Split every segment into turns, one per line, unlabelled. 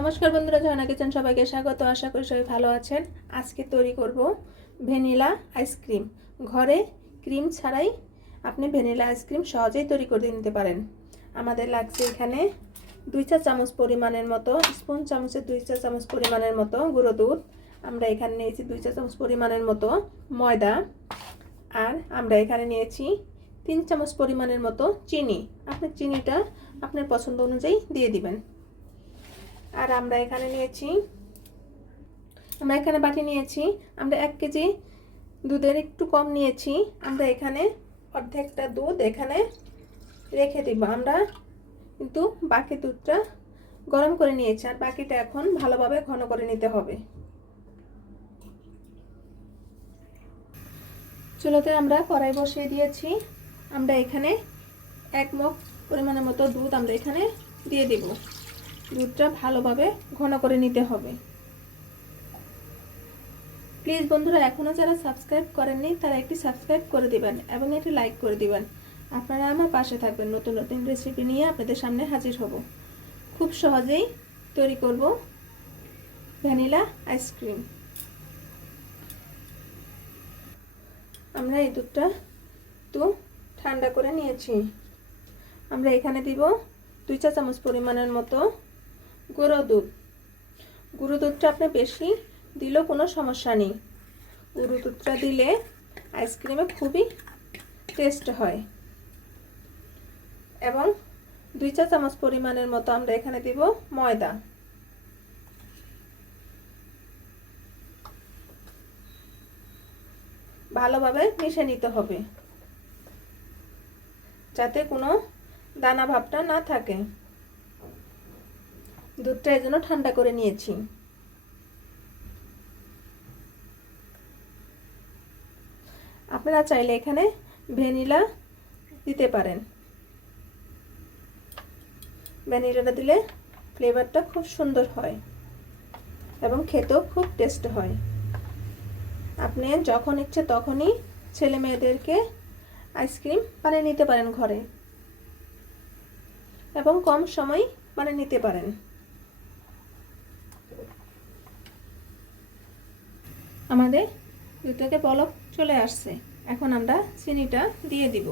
নমস্কার বন্ধুরা, জয়না কিচেন সবাইকে স্বাগত। আশা করি সবাই ভালো আছেন। আজকে তৈরি করব ভ্যানিলা আইসক্রিম। ঘরে ক্রিম ছাড়াই আপনি ভ্যানিলা আইসক্রিম সহজেই তৈরি করে নিতে পারেন। আমাদের লাগছে এখানে দুই চা চামচ পরিমাণের মতো, স্পুন চামচের দুই চা চামচ পরিমাণের মতো গুঁড়ো দুধ। আমরা এখানে নিয়েছি দুই চা চামচ পরিমাণের মতো ময়দা। আর আমরা এখানে নিয়েছি তিন চামচ পরিমাণের মতো চিনি। আপনি চিনিটা আপনার পছন্দ অনুযায়ী দিয়ে দিবেন। আর আমরা এখানে নিয়েছি, আমরা এখানে বাটি নিয়েছি, আমরা এক কেজি দুধের একটু কম নিয়েছি, আমরা এখানে অর্ধেকটা দুধ এখানে রেখে দিব। আমরা কিন্তু বাকি দুধটা গরম করে নিয়েছি আর বাকিটা এখন ভালোভাবে ঘন করে নিতে হবে। চুলোতে আমরা কড়াই বসিয়ে দিয়েছি। আমরা এখানে এক মগ পরিমাণের মতো দুধ আমরা এখানে দিয়ে দিব। দুধটা ভালোভাবে ঘন করে নিতে হবে। প্লিজ বন্ধুরা এখনও যারা সাবস্ক্রাইব করেননি, তারা একটি সাবস্ক্রাইব করে দিবেন এবং একটি লাইক করে দিবেন। আপনারা আমার পাশে থাকবেন, নতুন নতুন রেসিপি নিয়ে আপনাদের সামনে হাজির হব। খুব সহজেই তৈরি করব ভ্যানিলা আইসক্রিম। আমরা এই দুধটা একটু ঠান্ডা করে নিয়েছি। আমরা এখানে দিব দুই চা চামচ পরিমাণের মতো গুঁড়ো দুধ গুঁড়ো দুধটা আপনি বেশি দিলেও কোনো সমস্যা নেই। গুঁড়ো দুধটা দিলে আইসক্রিমে খুবই টেস্ট হয়। এবং দুই চা চামচ পরিমাণের মতো আমরা এখানে দিব ময়দা। ভালোভাবে মিশে নিতে হবে। যাতে কোনো দানা ভাবটা না থাকে। দুধটা এই জন্য ঠান্ডা করে নিয়েছি। আপনারা চাইলে এখানে ভ্যানিলা দিতে পারেন। ভ্যানিলাটা দিলে ফ্লেভারটা খুব সুন্দর হয় এবং খেতেও খুব টেস্ট হয়। আপনি যখন ইচ্ছে তখনই ছেলে মেয়েদেরকে আইসক্রিম বানিয়ে নিতে পারেন ঘরে এবং কম সময় বানিয়ে নিতে পারেন। আমাদের দুধটাকে পলক চলে আসছে। এখন আমরা চিনিটা দিয়ে দিব।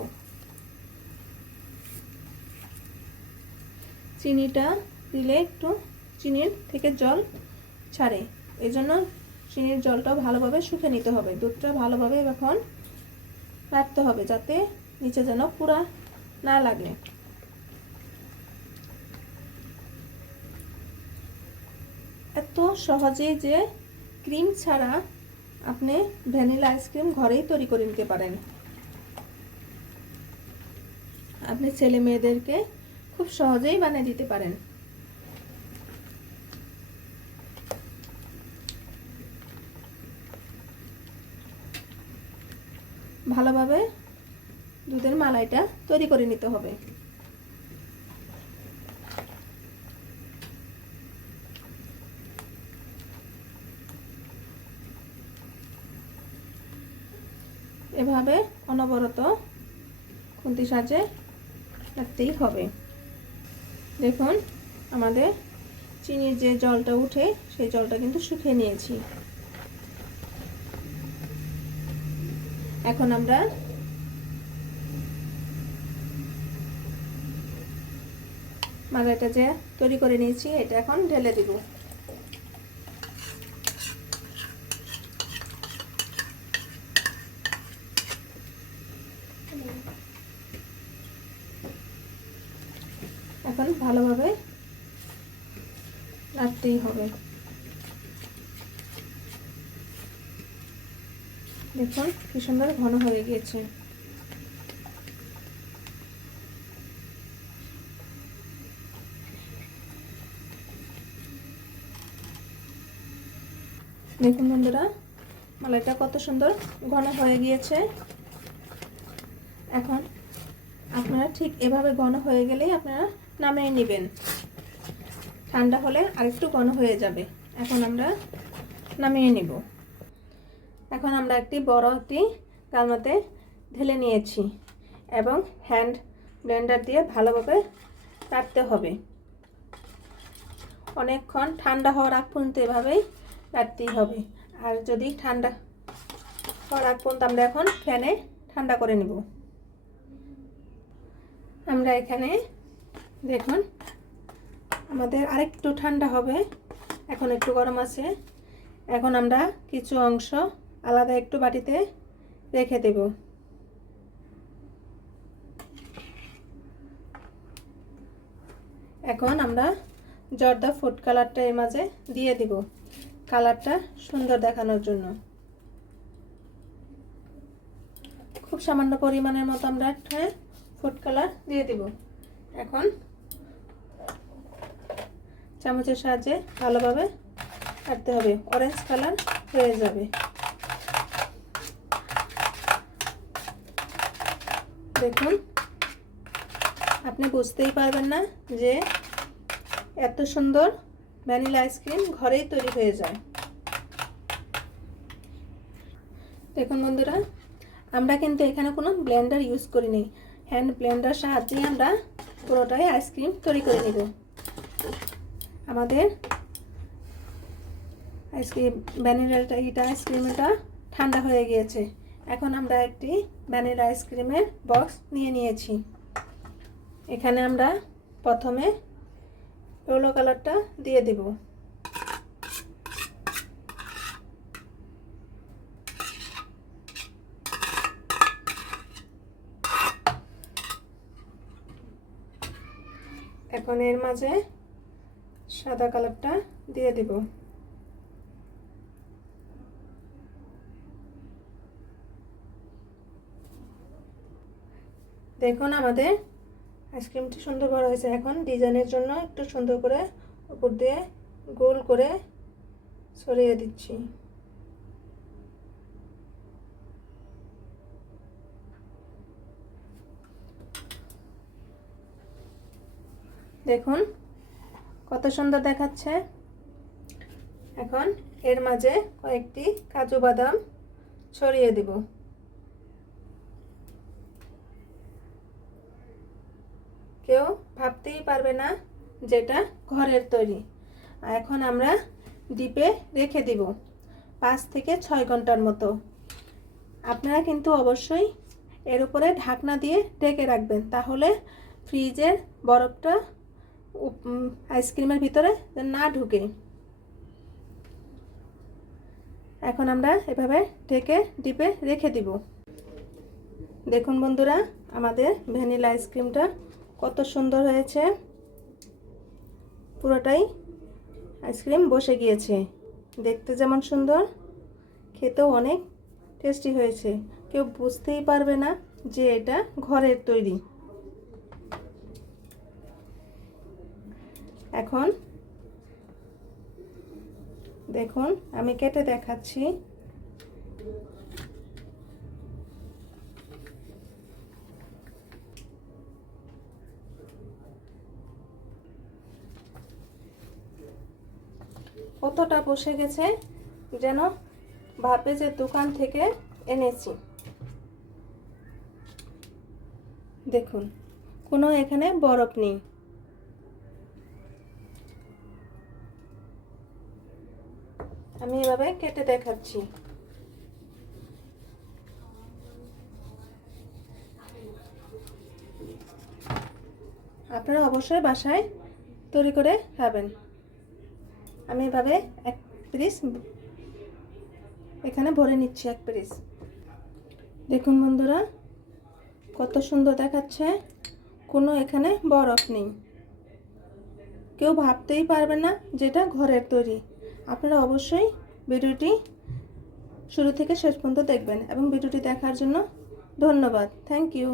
চিনিটা দিলে একটু চিনির থেকে জল ছাড়ে। এই জন্য চিনির জলটা ভালোভাবে শুকে নিতে হবে। দুধটা ভালোভাবে এখন রাখতে হবে যাতে নিচে যেন পুরা না লাগে। এত সহজে যে ক্রিম ছাড়া আপনি ভ্যানিলা আইসক্রিম ঘরেই তৈরি করে নিতে পারেন। আপনি ছেলে মেয়েদেরকে খুব সহজেই বানিয়ে দিতে পারেন। ভালোভাবে দুধের মালাইটা তৈরি করে নিতে হবে। এভাবে অনবরত খুন্তি সাজে রাখতেই হবে। দেখুন, আমাদের চিনির যে জলটা উঠে, সেই জলটা কিন্তু শুকিয়ে নিয়েছি। এখন আমরা মালাইটা যে তৈরি করে নিয়েছি, এটা এখন ঢেলে দিব। এখন ভালোভাবে রাখতেই হবে। দেখুন কি সুন্দর ঘন হয়ে গিয়েছে। দেখুন বন্ধুরা, মালাইটা কত সুন্দর ঘন হয়ে গিয়েছে। এখন আপনারা ঠিক এভাবে ঘন হয়ে গেলেই আপনারা নামিয়ে নেবেন। ঠান্ডা হলে আরেকটু ঘন হয়ে যাবে। এখন আমরা নামিয়ে নিব। এখন আমরা একটি বড় একটি গালমাতে ঢেলে নিয়েছি এবং হ্যান্ড ব্লেন্ডার দিয়ে ভালোভাবে কাটতে হবে। অনেকক্ষণ ঠান্ডা হওয়ার আগ পর্যন্ত এভাবেই রাখতেই হবে। আর যদি ঠান্ডা হওয়ার আগ পর্যন্ত আমরা এখন ফ্যানে ঠান্ডা করে নেব। আমরা এখানে, দেখুন, আমাদের আরেকটু ঠান্ডা হবে, এখন একটু গরম আছে। এখন আমরা কিছু অংশ আলাদা একটু বাটিতে রেখে দেব। এখন আমরা জর্দা ফুড কালারটা এর মাঝে দিয়ে দিব, কালারটা সুন্দর দেখানোর জন্য। খুব সামান্য পরিমাণের মতো আমরা একটা ফুড কালার দিয়ে দিব। এখন চামচের সাহায্যে ভালোভাবে কাটতে হবে। অরেঞ্জ কালার হয়ে যাবে। দেখুন, আপনি বুঝতেই পারবেন না যে এত সুন্দর ভ্যানিলা আইসক্রিম ঘরেই তৈরি হয়ে যায়। দেখুন বন্ধুরা, আমরা কিন্তু এখানে কোনো ব্লেন্ডার ইউজ করিনি। হ্যান্ড ব্লেন্ডার সাহায্যে আমরা পুরোটাই আইসক্রিম তৈরি করে নেব। আমাদের আইসক্রিম ভ্যানিলাটা এটা আইসক্রিমটা ঠান্ডা হয়ে গিয়েছে। এখন আমরা একটি ভ্যানিলা আইসক্রিমের বক্স নিয়ে নিয়েছি। এখানে আমরা প্রথমে ইয়েলো কালারটা দিয়ে দিব। এখন এর মাঝে সাদা কালারটা দিয়ে দিব। দেখুন আমাদের আইসক্রিমটি সুন্দর বড় হয়েছে। এখন ডিজাইনের জন্য একটু সুন্দর করে উপর দিয়ে গোল করে ছড়িয়ে দিচ্ছি। দেখুন, কত সুন্দর দেখাচ্ছে। এখন এর মাঝে কয়েকটি কাজু বাদাম ছড়িয়ে দিব। কেউ ভাবতেই পারবে না যেটা ঘরের তৈরি। এখন আমরা ডিপে রেখে দিব পাঁচ থেকে ছয় ঘণ্টার মতো। আপনারা কিন্তু অবশ্যই এর উপরে ঢাকনা দিয়ে ঢেকে রাখবেন, তাহলে ফ্রিজের বরফটা আইসক্রিমের ভিতরে না ঢুকে। এখন আমরা এভাবে ঢেকে, ডিপে রেখে দিব। দেখুন বন্ধুরা, আমাদের ভ্যানিলা আইসক্রিমটা কত সুন্দর হয়েছে। পুরোটাই আইসক্রিম বসে গিয়েছে। দেখতে যেমন সুন্দর, খেতেও অনেক টেস্টি হয়েছে। কেউ বুঝতেই পারবে না যে এটা ঘরের তৈরি। এখন দেখুন, আমি কেটে দেখাচ্ছি। কতটা বসে গেছে যেন ভাবে যে দোকান থেকে এনেছি। দেখুন, কোনো এখানে বরফ নেই। আমি এভাবে কেটে দেখাচ্ছি। আপনারা অবশ্যই বাসায় তৈরি করে খাবেন। আমি এভাবে এক পিস এখানে ভরে নিচ্ছি এক পিস। দেখুন বন্ধুরা, কত সুন্দর দেখাচ্ছে। কোনো এখানে বরফ নেই। কেউ ভাবতেই পারবে না যেটা ঘরের তৈরি। আপনারা অবশ্যই ভিডিওটি শুরু থেকে শেষ পর্যন্ত দেখবেন এবং ভিডিওটি দেখার জন্য ধন্যবাদ। Thank you